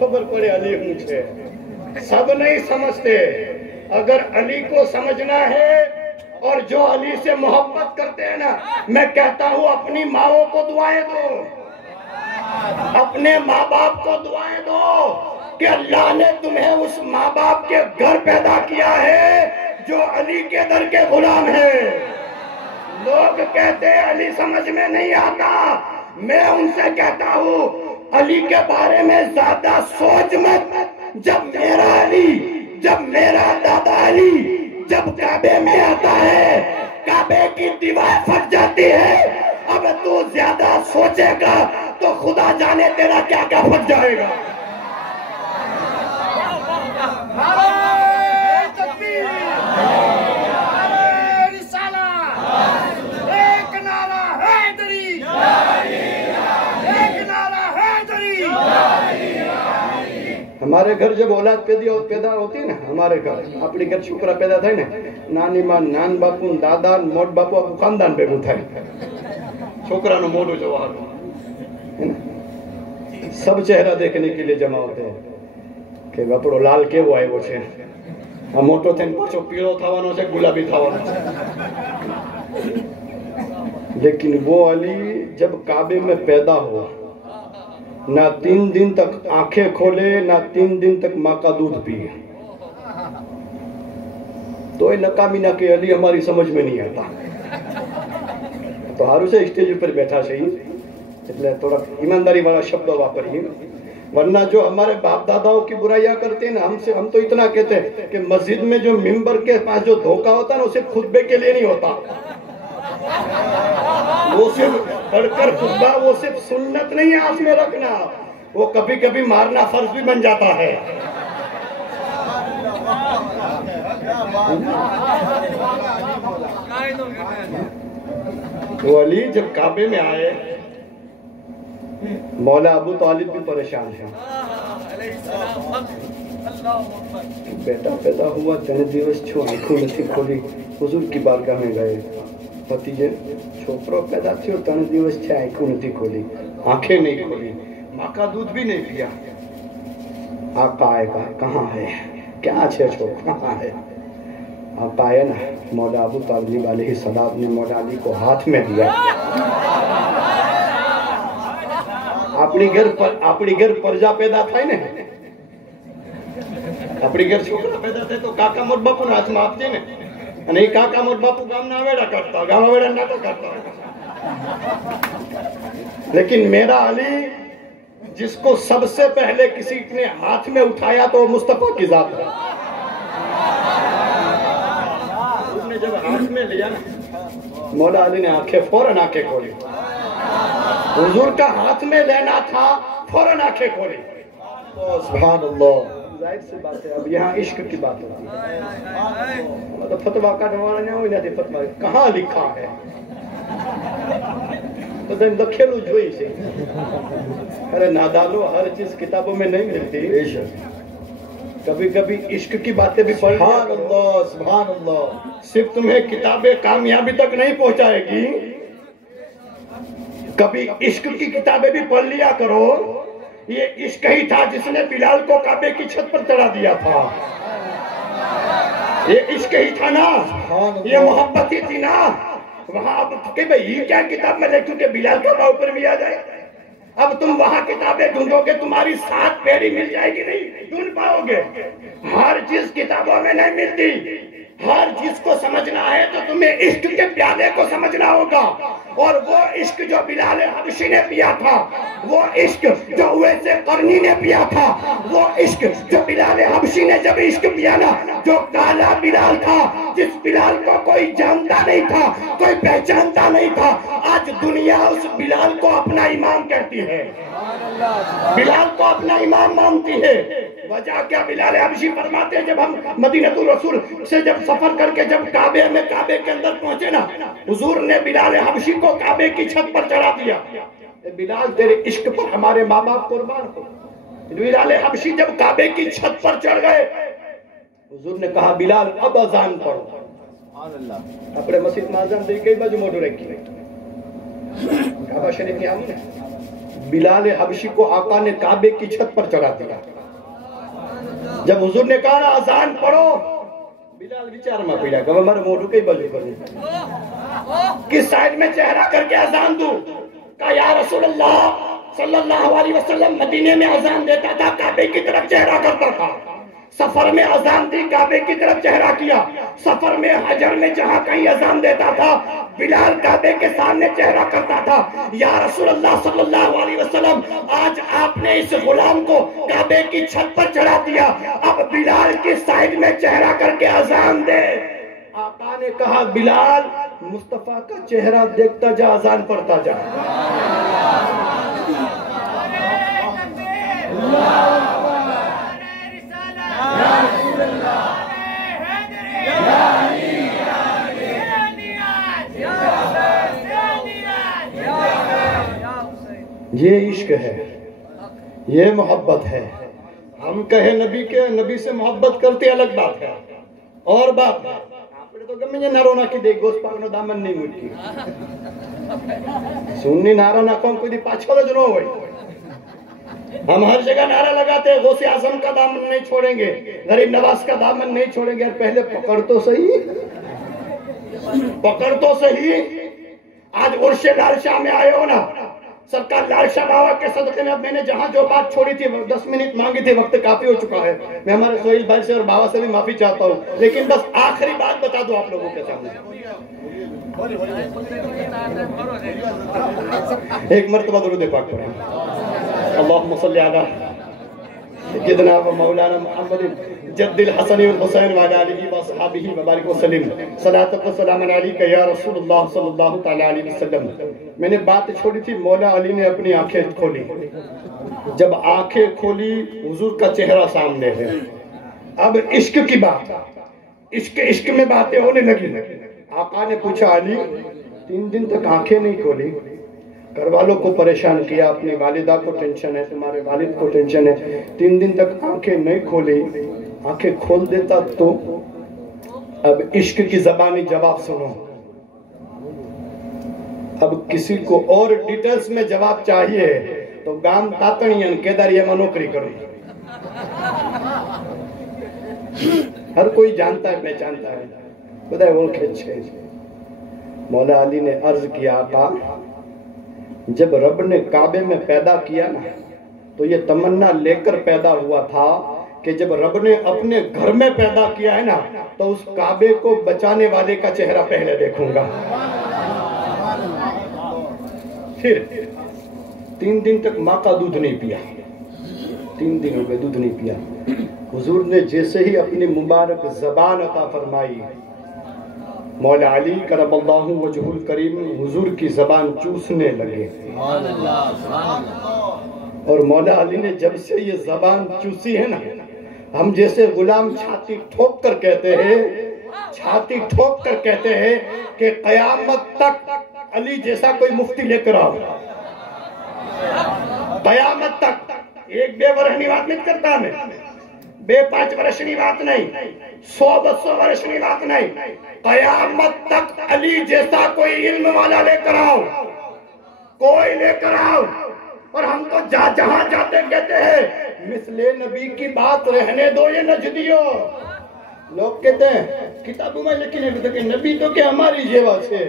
خبر پڑے علی مجھے سب نہیں سمجھتے. اگر علی کو سمجھنا ہے اور جو علی سے محبت کرتے ہیں نا، میں کہتا ہوں اپنی ماؤں کو دعائیں دو، اپنے ماں باپ کو دعائیں دو کہ اللہ نے تمہیں اس ماں باپ کے گھر پیدا کیا ہے جو علی کے در کے غلام ہیں. لوگ کہتے ہیں علی سمجھ میں نہیں آتا، میں ان سے کہتا ہوں علی کے بارے میں زیادہ سوچ مت. جب میرا علی، جب میرا دادا علی جب کعبے میں آتا ہے، کعبے کی دیوار پھٹ جاتی ہے. اب تو زیادہ سوچے گا تو خدا جانے تیرا کیا کیا پھٹ جائے گا. ہمارے گھر جب اولاد پیدا ہوتی ہے نا، ہمارے گھر اپنی گھر چھوکرا پیدا تھا نا، نانی ماں نان باپو دادا موٹ باپو آپ خاندان بھیگو تھا چھوکرا نو موٹو جوار سب چہرہ دیکھنے کے لیے جمع ہوتے ہیں کہ بپڑو لال کے وہ آئے وہ چھے ہم موٹو تھے پاچو پیڑو تھاوانو سے گلابی تھاوانو سے. لیکن وہ علی جب کعبے میں پیدا ہوا، نہ 3 دن تک آنکھیں کھولے، نہ 3 دن تک ماں کا دودھ پیے. تو یہ ناکامی نہ کہ علی ہماری سمجھ میں نہیں آتا. تو ہارو سے اسٹیج پر بیٹھا صحیح، اتنے تھوڑا ایمانداری والا شبد واپریے. ورنہ جو ہمارے باپ داداؤں کی برائیاں کرتے ہیں نا، ہم تو اتنا کہتے ہیں کہ مسجد میں جو ممبر کے پاس جو دھوکہ ہوتا ہے نا، اسے خطبے کے لیے نہیں ہوتا. وہ صرف پڑھ کر خطبہ، وہ صرف سنت نہیں ہے ہاتھ میں رکھنا، وہ کبھی کبھی مارنا فرض بھی بن جاتا ہے. وہ علی جب کعبے میں آئے، مولا ابو طالب بھی پریشان ہیں. بیٹا پیدا ہوا 3 દિવસ چھو آنکھوں نہیں کھولی، حضور کی بارگاہ میں گئے. بھتیجے چھوکرو پیدا تھی اور 3 દિવસ چھے آنکھوں نہیں کھولی، آنکھیں نہیں کھولی، ماں کا دودھ بھی نہیں پیا. آقا آئے گا کہاں ہے، کیا چھے چھوک کہاں ہے. آقا آئے نا، مولا ابو طالب علیہ السلام نے مولا علی کو ہاتھ میں دیا. اپنی گھر پرجا پیدا تھا نا، اپنی گھر چھوکرا پیدا تھے تو کاکا موٹ باپو نے ہاتھ میں آپ تھے نا. نہیں کاکا موٹ باپو گام نہ آویڑا کرتا، گام آویڑا نہ تو کرتا. لیکن میرا علی جس کو سب سے پہلے کسی نے ہاتھ میں اٹھایا تو مصطفیٰ کی ذات ہے. اس نے جب ہاتھ میں لیا مولا علی نے آنکھیں فوراً آنکھیں کھولی. حضور کا ہاتھ میں لینا تھا، فوراً آنکھیں کھولی. سبحان اللہ. ظاہر سی بات ہے، اب یہاں عشق کی بات ہوتی ہے. مطلب فتویٰ کا نوالا نہیں ہوئی نہ فتویٰ کہاں لکھا ہے تو دن دکھیلو جوئی سے. ارے نادالو، ہر چیز کتابوں میں نہیں ملتی. کبھی کبھی عشق کی باتیں بھی پڑھ. سبحان اللہ سبحان اللہ. صرف تمہیں کتابیں کامیابی تک نہیں پہنچائے گی، کبھی عشق کی کتابیں بھی پڑھ لیا کرو. یہ عشق ہی تھا جس نے بلال کو کعبے کی چھت پر چڑھا دیا تھا. یہ عشق ہی تھا نا، یہ محبت ہی تھی نا. وہاں اب کہ بھئی یہ کیا کتاب میں لکھوں کہ بلال کا پاؤں پر بھی آ جائے. اب تم وہاں کتابیں ڈھونڈو گے، تمہاری 7 پیڑھی مل جائے گی نہیں ڈھونڈ پاؤ گے. ہر چیز کتابوں میں نہیں ملتی، ہر چیز کو سمجھنا ہے تو تمہیں عشق کے پیالے کو سمجھنا ہوگا، اور وہ عشق جو بلال حبشی نے پیا تھا، وہ عشق جو اویس قرنی نے پیا تھا، وہ عشق جو بلال حبشی نے جب عشق پیا نا، جو کالا بلال تھا، جس بلال کو کوئی جانتا نہیں تھا، کوئی پہچانتا نہیں تھا، آج دنیا اس بلال کو اپنا امام کہتی ہے، بلال کو اپنا امام مانتی ہے۔ وجہ کیا؟ بلال حبشی فرماتے ہیں جب ہم مدینہ الرسول سے جب سفر کر کے جب کعبے کے اندر پہنچے نا، حضور نے بلال حبشی کو کعبے کی چھت پر چڑھا دیا، بلال تیرے عشق پر ہمارے ماں باپ قربان ہو۔ بلال حبشی جب کعبے کی چھت پر چڑھ گئے، حضور نے کہا بلال اب اذان پڑھو۔ اپنے مسجد معظم دے کے مجموع رکھی کعبہ شریف کے آمین ہے، بلال حبشی کو آقا نے کعبے کی چھت پر چڑھا دیا۔ جب حضور نے کہا اذان پڑھو، بلال بیچارہ ماں پیڑا کہ ہمارے موٹو کئی بجے کریں، کس سائڈ میں چہرہ کر کے اذان دوں؟ کہا یا رسول اللہ صلی اللہ علیہ وسلم مدینے میں اذان دیتا تھا، کعبے کی طرف چہرہ کرتا تھا، سفر میں اذان دی، کعبے کی طرف چہرہ کیا، سفر میں حجر میں جہاں کہیں اذان دیتا تھا، بلال کعبے کے سامنے چہرہ کرتا تھا۔ یا رسول اللہ صلی اللہ علیہ وسلم آج آپ نے اس غلام کو کعبے کی چھت پر چڑھا دیا، اب بلال کی سائڈ میں چہرہ کر کے اذان دے۔ آقا نے کہا بلال مصطفیٰ کا چہرہ دیکھتا جا، اذان پڑھتا جا۔ یہ عشق ہے، یہ محبت ہے۔ ہم کہیں نبی کے، نبی سے محبت کرتے الگ بات ہے، اور بات ہے آپ نے تو گمیں نارونا کی دیکھ گوست پاکنو دامن نہیں مٹی سننی نارونا کون کوئی دی پاچھو دا جنو ہوئی۔ ہم ہر جگہ نعرہ لگاتے ہیں غوث اعظم کا دامن نہیں چھوڑیں گے، غریب نواز کا دامن نہیں چھوڑیں گے، پہلے پکڑ تو صحیح، پکڑ تو صحیح۔ آج عرش لال شاہ میں آئے ہو نا، سرکار لال شاہ بابا کے صدقے میں اب میں نے جہاں جو بات چھوڑی تھی 10 منٹ مانگی تھی، وقت کافی ہو چکا ہے، میں ہمارے سہیل بھائی سے اور بابا سے بھی معافی چاہتا ہوں، لیکن بس آخری بات بتا دو آپ لوگوں کے سامنے۔ ایک مرتبہ درود پاک پڑھیں، اللہم صلی علی سیدنا و مولانا محمد جد الحسن والحسین وعلی آلہ واصحابہ وبارک وسلم، صلاۃ و سلام علیکہ یا رسول اللہ صلی اللہ تعالی علیہ وسلم۔ میں نے بات چھوڑی تھی، مولا علی نے اپنی آنکھیں کھولی، جب آنکھیں کھولی حضور کا چہرہ سامنے ہے، اب عشق کی بات، عشق میں باتیں ہونے لگی۔ آقا نے پوچھا علی 3 دن تک آنکھیں نہیں کھولی، گھر والوں کو پریشان کیا، اپنی والدہ کو ٹینشن ہے، تمہارے والد کو ٹینشن ہے، 3 دن تک آنکھیں نہیں کھولی، آنکھیں کھول دیتا تو؟ اب عشق کی زبانی جواب سنو، اب کسی کو اور ڈیٹیلز میں جواب چاہیے تو گام تاتنین کیدار یہ نوکری کرو، ہر کوئی جانتا ہے پہچانتا ہے، خدا وہ کھینچے۔ مولا علی نے عرض کیا آقا جب رب نے کعبے میں پیدا کیا نا تو یہ تمنا لے کر پیدا ہوا تھا کہ جب رب نے اپنے گھر میں پیدا کیا ہے نا تو اس کعبے کو بچانے والے کا چہرہ پہلے دیکھوں گا۔ پھر 3 دن تک ماں کا دودھ نہیں پیا، 3 دن ہو گئے دودھ نہیں پیا۔ حضور نے جیسے ہی اپنی مبارک زبان عطا فرمائی، مولا علی کرم اللہ وجہ الکریم حضور کی زبان چوسنے لگے، اور مولا علی نے جب سے یہ زبان چوسی ہے نا، ہم جیسے غلام چھاتی ٹھوک کر کہتے ہیں، چھاتی ٹھوک کر کہتے ہیں کہ قیامت تک علی جیسا کوئی مفتی لے کر آؤ، قیامت تک۔ ایک بے ورہنی بات نہیں کرتا میں، بے 5 ورشنی بات نہیں، 100-200 ورشنی بات نہیں، قیامت تک علی جیسا کوئی علم والا لے کر آؤ، کوئی لے کر آؤ۔ اور ہم تو جہاں جاتے کہتے ہیں مثل نبی کی بات رہنے دو یہ نجدیوں۔ لوگ کہتے ہیں کتابوں میں لکھی نہیں کہ نبی تو کہ ہماری جیوا سے،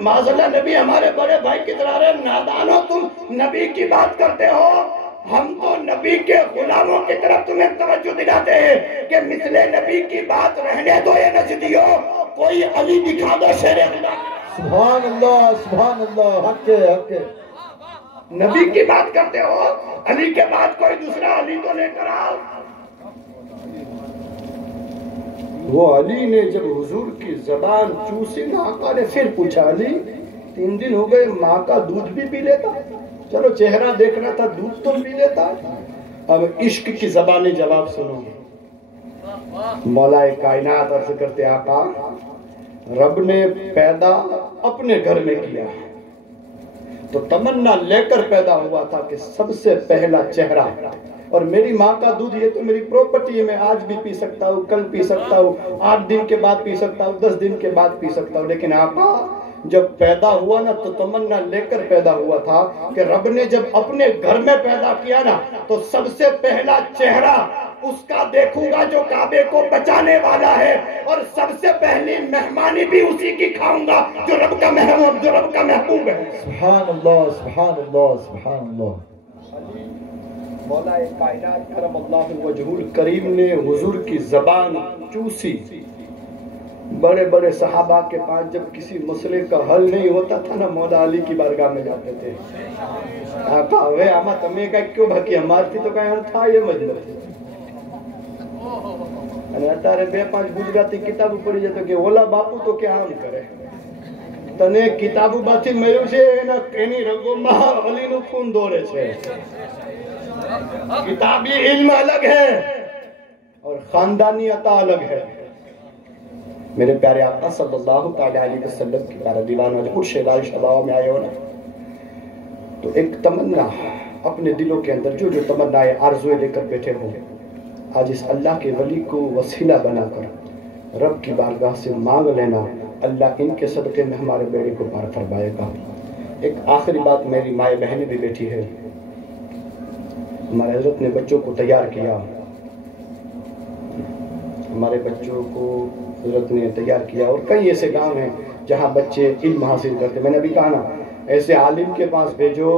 معاذ اللہ نبی ہمارے بڑے بھائی کی طرح رہے، نادانو تم نبی کی بات کرتے ہو، ہم تو نبی کے غلاموں کی طرف تمہیں توجہ دلاتے ہیں کہ مثل نبی کی بات رہنے دو یہ نجدیو، کوئی علی دکھا دو شیر خدا۔ سبحان اللہ، حق ہے، حق ہے۔ نبی کی بات کرتے ہو، علی کے بعد کوئی دوسرا علی تو لے کر آؤ۔ وہ علی نے جب حضور کی زبان چوسی نا، آقا نے پھر پوچھا علی 3 دن ہو گئے ماں کا دودھ بھی پی لیتا؟ چلو چہرہ دیکھنا تھا، دودھ تو پی لیتا۔ اب عشق کی زبان جواب سنو۔ مولا کائنات عرض کرتے آقا رب نے پیدا اپنے گھر میں کیا تو تمنا لے کر پیدا ہوا تھا کہ سب سے پہلا چہرہ، اور میری ماں کا دودھ یہ تو میری پراپرٹی ہے، میں آج بھی پی سکتا ہوں، کل پی سکتا ہوں، 8 دن کے بعد پی سکتا ہوں، 10 دن کے بعد پی سکتا ہوں، لیکن آقا جب پیدا ہوا نا تو تمنا لے کر پیدا ہوا تھا کہ رب نے جب اپنے گھر میں پیدا کیا نا تو سب سے پہلا چہرہ اس کا دیکھوں گا جو کعبے کو بچانے والا ہے، اور سب سے پہلی مہمانی بھی اسی کی کھاؤں گا جو رب کا محبوب، جو رب کا محبوب ہے۔ سبحان اللہ، سبحان اللہ، سبحان اللہ۔ مولا کائنات کرم اللہ وجہ الکریم نے حضور کی زبان چوسی۔ بڑے بڑے صحابہ کے پاس جب کسی مسئلے کا حل نہیں ہوتا تھا نا، مولا علی کی بارگاہ میں جاتے تھے۔ آقا ہوئے آما تمہیں کا کیوں بھکی ہمارتی تو کہیں تھا یہ مجلس اتارے 2-5 گجراتی کتابوں پڑھی جاتا کہ اولا باپو تو کیا ہم کرے تنے کتابوں باتی میرے سے اینی رگو مہا علی نو خون دوڑے چھے۔ کتابی علم الگ ہے اور خاندانی عطا الگ ہے۔ میرے پیارے آقا صلی اللہ تعالیٰ علیہ وسلم کی پیارا دیوان جو کچھ شہدائی شہداؤں میں آئے ہو نا تو ایک تمنا اپنے دلوں کے اندر جو تمنائے آرزویں لے کر بیٹھے ہوں، آج اس اللہ کے ولی کو وسیلہ بنا کر رب کی بارگاہ سے مانگ لینا، اللہ ان کے صدقے میں ہمارے بیڑے کو پار فرمائے گا۔ ایک آخری بات، میری مائیں بہنیں بھی بیٹھی ہے، ہمارے حضرت نے بچوں کو تیار کیا، ہمارے بچوں کو حضرت نے تیار کیا، اور کئی ایسے گاؤں ہیں جہاں بچے علم حاصل کرتے۔ میں نے ابھی کہا نا ایسے عالم کے پاس بھیجو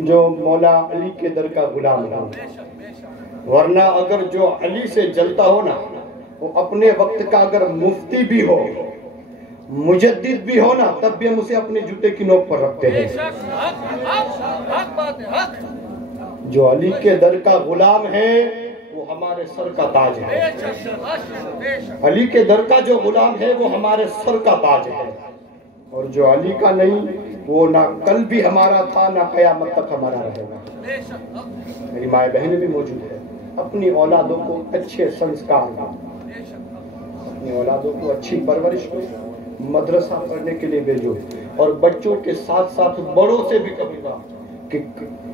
جو مولا علی کے در کا غلام ہو، ورنہ اگر جو علی سے جلتا ہو نا وہ اپنے وقت کا اگر مفتی بھی ہو، مجدد بھی ہو نا، تب بھی ہم اسے اپنے جوتے کی نوک پر رکھتے ہیں۔ جو علی کے در کا غلام ہے وہ ہمارے سر کا تاج ہے، علی کے در کا جو غلام ہے وہ ہمارے سر کا تاج ہے، اور جو علی کا نہیں وہ نہ کل بھی ہمارا تھا نہ قیامت تک ہمارا رہے گا۔ میری مائیں بہنیں بھی موجود ہے، اپنی اولادوں کو اچھے سنسکار دو، اپنی اولادوں کو اچھی پرورش دو، مدرسہ پڑھنے کے لیے بھیجو، اور بچوں کے ساتھ ساتھ بڑوں سے بھی کہوں گا کہ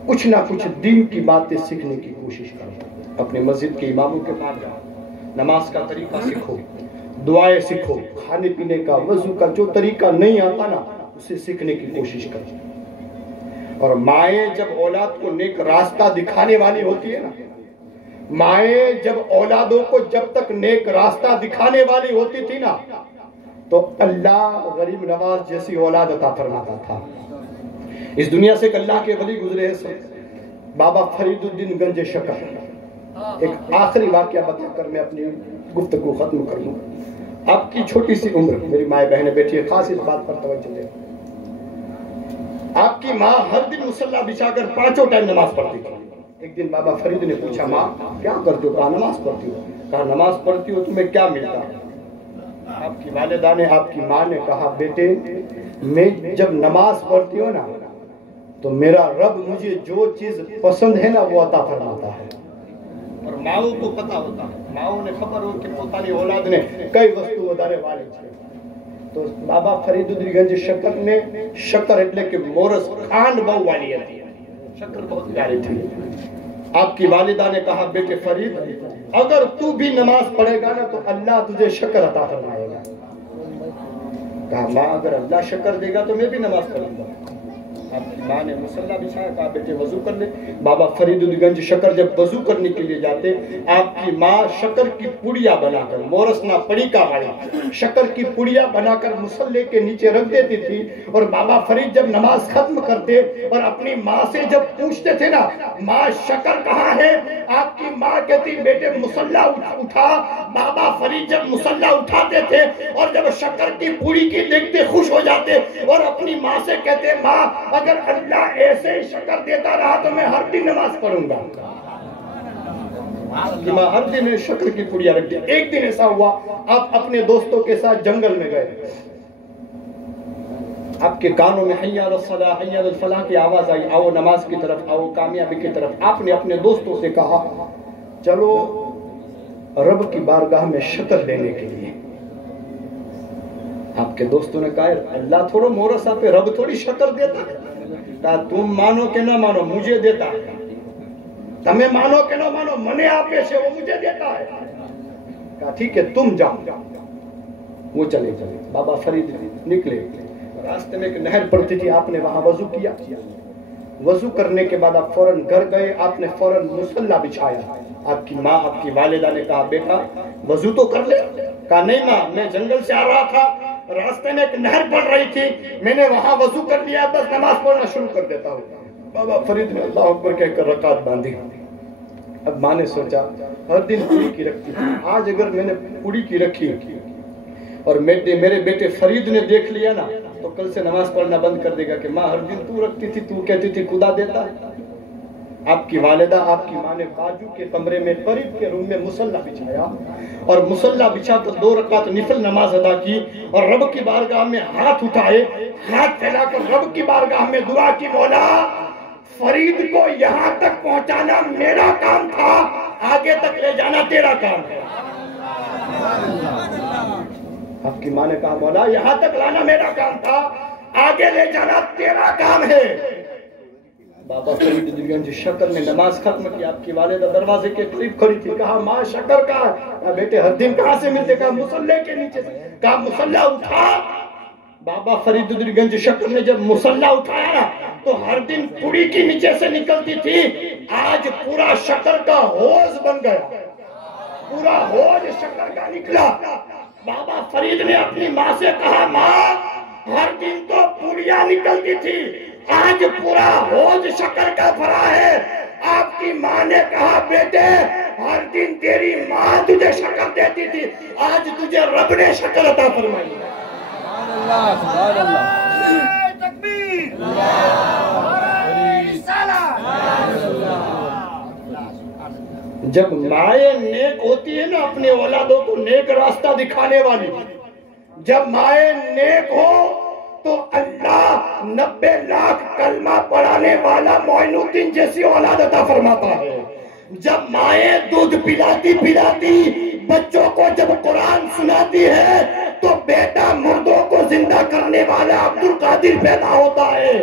کچھ نہ کچھ دین کی باتیں سیکھنے کی کوشش کرو۔ اپنے مسجد کے اماموں کے پاس جاؤ، نماز کا طریقہ سیکھو، دعائیں سیکھو، کھانے پینے کا، وضو کا جو طریقہ نہیں آتا نا اسے سیکھنے کی کوشش کرو۔ اور مائیں جب اولاد کو نیک راستہ دکھانے والی ہوتی ہے نا، مائیں جب اولادوں کو جب تک نیک راستہ دکھانے والی ہوتی تھی نا تو اللہ غریب نواز جیسی اولاد عطا فرماتا تھا۔ اس دنیا سے ایک اللہ کے ولی گزرے ہیں بابا فرید الدین گنج شکر۔ ایک آخری واقعہ بتا کر میں اپنی گفتگو ختم کر لوں۔ آپ کی چھوٹی سی عمر، میری مائیں بہنیں بیٹھی ہے، خاص اس بات پر توجہ دیں، آپ کی ماں ہر دن مصلی بچھا کر 5 ٹائم نماز پڑھتی تھی۔ ایک دن بابا فرید نے پوچھا ماں کیا کرتی ہو؟ کہا نماز پڑھتی ہو۔ کہا نماز پڑھتی ہو تمہیں کیا ملتا؟ آپ کی والدہ نے، آپ کی ماں نے کہا بیٹے میں جب نماز پڑھتی ہوں نا تو میرا رب مجھے جو چیز پسند ہے نا وہ عطا فرماتا ہے۔ اور ماؤں کو پتا ہوتا ہے، ماؤں نے خبر ہو کہ پوتانی اولاد نے کئی وستو ادارے والے چھے، تو بابا فرید الدین گنج شکر نے شکر اٹلے کے مورس کھانڈ بہو والی ہے، شکر بہت پیاری تھی۔ آپ کی والدہ نے کہا بیٹے فرید اگر تو بھی نماز پڑھے گا نا تو اللہ تجھے شکر عطا فرمائے گا۔ کہا ماں اگر اللہ شکر دے گا تو میں بھی نماز پڑھوں گا۔ آپ کی ماں نے مصلی بچھایا، کہا بیٹے وضو کر لے۔ بابا فرید گنج شکر جب وضو کرنے کے لیے جاتے، آپ کی ماں شکر کی پڑیا بنا کر، مورسنا پڑی کا والی شکر کی پڑیا بنا کر مصلی کے نیچے رکھ دیتی تھی، اور بابا فرید جب نماز ختم کرتے اور اپنی ماں سے جب پوچھتے تھے نا ماں شکر کہاں ہے، آپ کی ماں کہتی بیٹے مصلی اٹھا۔ بابا فرید جب مصلی اٹھاتے تھے اور جب شکر کی پوری کی دیکھتے خوش ہو جاتے اور اپنی ماں سے کہتے ماں اگر اللہ ایسے ہی شکر دیتا رہا تو میں ہر دن نماز پڑھوں گا۔ کہ ماں ہر دن شکر کی پوڑیاں رکھ دی۔ ایک دن ایسا ہوا آپ اپنے دوستوں کے ساتھ جنگل میں گئے، آپ کے کانوں میں حی علی الصلاۃ حی علی الفلاح کی آواز آئی، آؤ نماز کی طرف آؤ، کامیابی کی طرف۔ آپ نے اپنے دوستوں سے کہا چلو رب کی بارگاہ میں شکر لینے کے لیے۔ آپ کے دوستوں نے کہا اللہ تھوڑا مورسا پہ رب تھوڑی شکر دیتا ہے، کہا تم مانو کہ نہ مانو مجھے دیتا ہے، تمہیں مانو کہ نہ مانو منے آپے سے وہ مجھے دیتا ہے۔ کہا ٹھیک ہے تم جاؤ۔ وہ چلے بابا فرید نکلے، راستے میں ایک نہر پڑتی تھی، آپ نے وہاں وضو کیا۔ وضو کرنے کے بعد آپ فوراً گھر گئے، آپ نے فوراً مصلی بچھایا۔ آپ کی ماں آپ کی والدہ نے کہا بیٹا وضو تو کر لے۔ کہا نہیں ماں میں جنگل سے آ رہا تھا، راستے میں ایک نہر پڑ رہی تھی، میں نے وہاں وضو کر لیا، بس نماز پڑھنا شروع کر دیتا ہوں۔ بابا فرید نے اللہ اکبر کہہ کر رکعت باندھی۔ اب ماں نے سوچا ہر دن پوری کی رکھتی تھی، آج اگر میں نے پوری کی رکھی اور میرے بیٹے فرید نے دیکھ لیا نا تو کل سے نماز پڑھنا بند کر دے گا کہ ماں ہر دن تو رکھتی تھی، تو کہتی تھی خدا دیتا ہے۔ آپ کی والدہ آپ کی ماں نے باجو کے کمرے میں فرید کے روم میں مصلی بچھایا اور مصلی بچھا تو 2 رکعت نفل نماز ادا کی اور رب کی بارگاہ میں ہاتھ اٹھائے، ہاتھ پھیلا کر رب کی بارگاہ میں دعا کی مولا فرید کو یہاں تک پہنچانا میرا کام تھا، آگے تک لے جانا تیرا کام ہے۔ آپ کی ماں نے کہا مولا یہاں تک لانا میرا کام تھا، آگے لے جانا تیرا کام ہے۔ بابا فرید گنج شکر نے نماز ختم کی، آپ کی والدہ دروازے کے قریب کھڑی تھی، کہا ماں شکر کہاں؟ کہا بیٹے ہر دن کہاں سے ملتے؟ کہا مصلی کے نیچے سے۔ کہا مصلی اٹھا۔ بابا فرید گنج شکر نے جب مصلی اٹھایا نا تو ہر دن پوڑی کی نیچے سے نکلتی تھی، آج پورا شکر کا حوض بن گیا، پورا حوض شکر کا نکلا۔ بابا فرید نے اپنی ماں سے کہا ماں ہر دن تو پوڑیاں نکلتی تھی، آج پورا حوض شکر کا بھرا ہے۔ آپ کی ماں نے کہا بیٹے ہر دن تیری ماں تجھے شکر دیتی تھی، آج تجھے رب نے شکر عطا فرمائی۔ سبحان اللہ سبحان اللہ، تکبیر، جب مائیں نیک ہوتی ہے نا اپنے اولادوں کو نیک راستہ دکھانے والی، جب مائیں نیک ہو تو اللہ 90 لاکھ کلمہ پڑھانے والا معین الدین جیسی اولاد عطا فرماتا ہے۔ جب مائیں دودھ پلاتی بچوں کو جب قرآن سناتی ہے تو بیٹا مردوں کو زندہ کرنے والا عبد القادر پیدا ہوتا ہے۔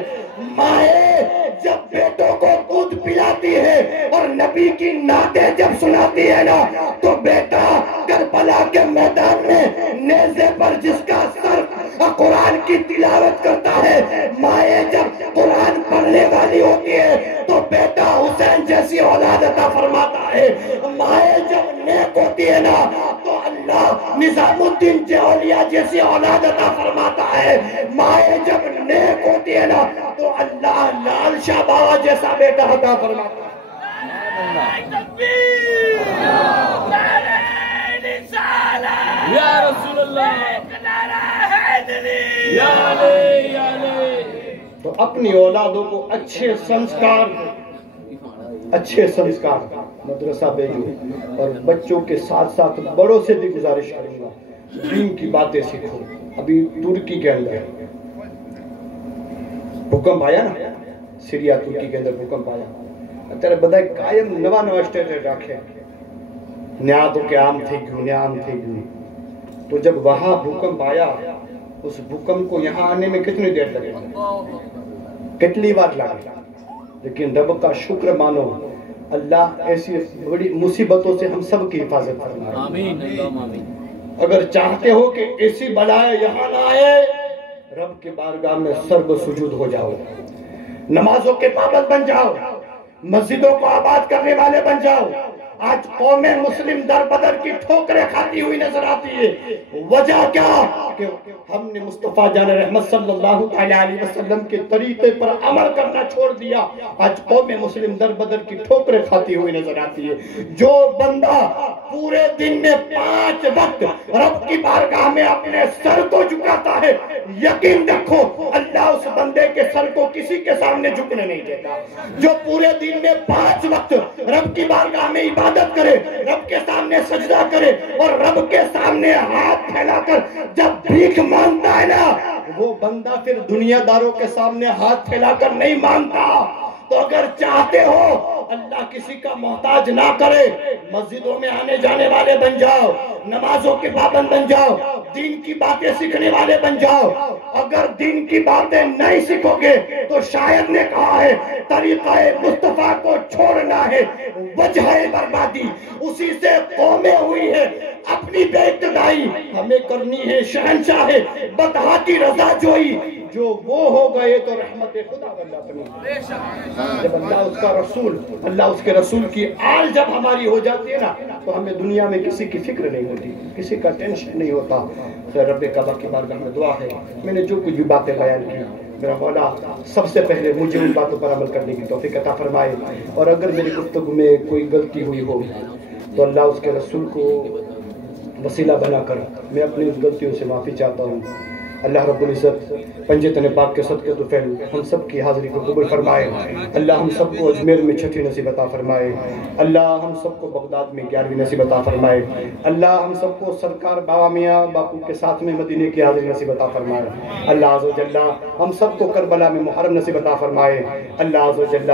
مائیں جب بیٹوں کو دودھ پلاتی ہے اور نبی کی نعتیں جب سناتی ہے نا تو بیٹا کربلا کے میدان میں نیزے پر جس کا سر قرآن کی تلاوت کرتا ہے، مائیں جب قرآن پڑھنے والی ہوتی ہے تو بیٹا حسین جیسی اولاد عطا فرماتا ہے۔ مائیں جب نیک ہوتی ہے نا تو اللہ نظام الدین اولیاء جیسی اولاد عطا فرماتا ہے۔ مائیں جب نیک ہوتی ہے نا تو اللہ لال شاہ بابا جیسا بیٹا عطا فرماتا ہے۔ یا رسول اللہ، تو اپنی اولادوں کو اچھے سنسکار مدرسہ بھیجو اور بچوں کے ساتھ ساتھ بڑوں سے بھی گزارش کروں گا دین کی باتیں سیکھو۔ ابھی ترکی کے اندر بھوکمپ آیا نا، سیریا ترکی کے اندر بھوکمپ آیا، تیرے بدائے قائم نوا اسٹیٹ رکھے نیادوں کے عام تھے گیوں۔ تو جب وہاں بھوکمپ آیا اس بھوکمپ کو یہاں آنے میں کتنی دیر لگے، کتنی بار لگے، لیکن رب کا شکر مانو اللہ ایسی بڑی مصیبتوں سے ہم سب کی حفاظت فرمائے۔ آمین۔ اگر چاہتے ہو کہ ایسی بلائیں یہاں نہ آئے، رب کے بارگاہ میں سرب سجود ہو جاؤ، نمازوں کے پابند بن جاؤ، مسجدوں کو آباد کرنے والے بن جاؤ۔ آج قوم مسلم در بدر کی ٹھوکریں کھاتی ہوئی نظر آتی ہے۔ وجہ کیا؟ کہ ہم نے مصطفیٰ جان رحمت صلی اللہ علیہ وسلم کے طریقے پر عمل کرنا چھوڑ دیا۔ آج قوم مسلم در بدر کی ٹھوکریں کھاتی ہوئی نظر آتی ہے۔ جو بندہ پورے دن میں 5 وقت رب کی بارگاہ میں اپنے سر کو جھکاتا ہے، یقین رکھو اللہ اس بندے کے سر کو کسی کے سامنے جھکنے نہیں دیتا۔ جو پورے دن میں 5 وقت رب کی بارگاہ میں عبادت کرے، رب کے سامنے سجدہ کرے اور رب کے سامنے ہاتھ پھیلا کر جب بھیک مانگتا ہے نا، وہ بندہ پھر دنیا داروں کے سامنے ہاتھ پھیلا کر نہیں مانگتا۔ تو اگر چاہتے ہو اللہ کسی کا محتاج نہ کرے، مسجدوں میں آنے جانے والے بن جاؤ، نمازوں کے پابند بن جاؤ، دین کی باتیں سیکھنے والے بن جاؤ۔ اگر دین کی باتیں نہیں سیکھو گے تو شاید نے کہا ہے طریقہ مصطفیٰ کو چھوڑنا ہے وجہ بربادی، اسی سے قومیں ہوئی ہے اپنی بے اقتدائی، ہمیں کرنی ہے شہنشاہ بدہا کی رضا جوئی، جو وہ ہو گئے تو رحمت خدا بن اپنی۔ جب اللہ اس کا رسول، اللہ اس کے رسول کی آل جب ہماری ہو جاتی ہے نا، تو ہمیں دنیا میں کسی کی فکر نہیں ہوتی، کسی کا ٹینشن نہیں ہوتا۔ خیر رب کعبہ کی بارگاہ میں دعا ہے، میں نے جو کچھ باتیں بیان کی، میرا مولا سب سے پہلے مجھے ان باتوں پر عمل کرنے کی توفیق عطا فرمائے، اور اگر میری گفتگو میں کوئی غلطی ہوئی ہو تو اللہ اس کے رسول کو وسیلہ بنا کر میں اپنی اس غلطیوں سے معافی چاہتا ہوں۔ اللہ رب العزت پنجتن پاک کے صدقے تو فعل ہم سب کی حاضری کو قبول فرمائے۔ اللہ ہم سب کو اجمیر میں 6 نصیب عطا فرمائے۔ اللہ ہم سب کو بغداد میں 11 نصیب عطا فرمائے۔ اللہ ہم سب کو سرکار بابا میاں باپو کے ساتھ میں مدینے کی حاضری نصیب عطا فرمائے۔ اللہ عز و جل ہم سب کو کربلا میں محرم نصیب عطا فرمائے۔ اللہ عز و جل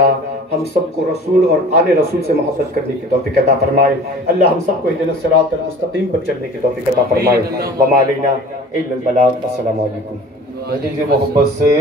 ہم سب کو رسول اور آل رسول سے محبت کرنے کی توفیق عطا فرمائے۔ اللہ ہم سب کو اہدنا الصراط المستقیم پر چلنے کی توفیق عطا فرمائے۔ وما علینا الا البلاغ۔ السلام علیکم۔ محبت سے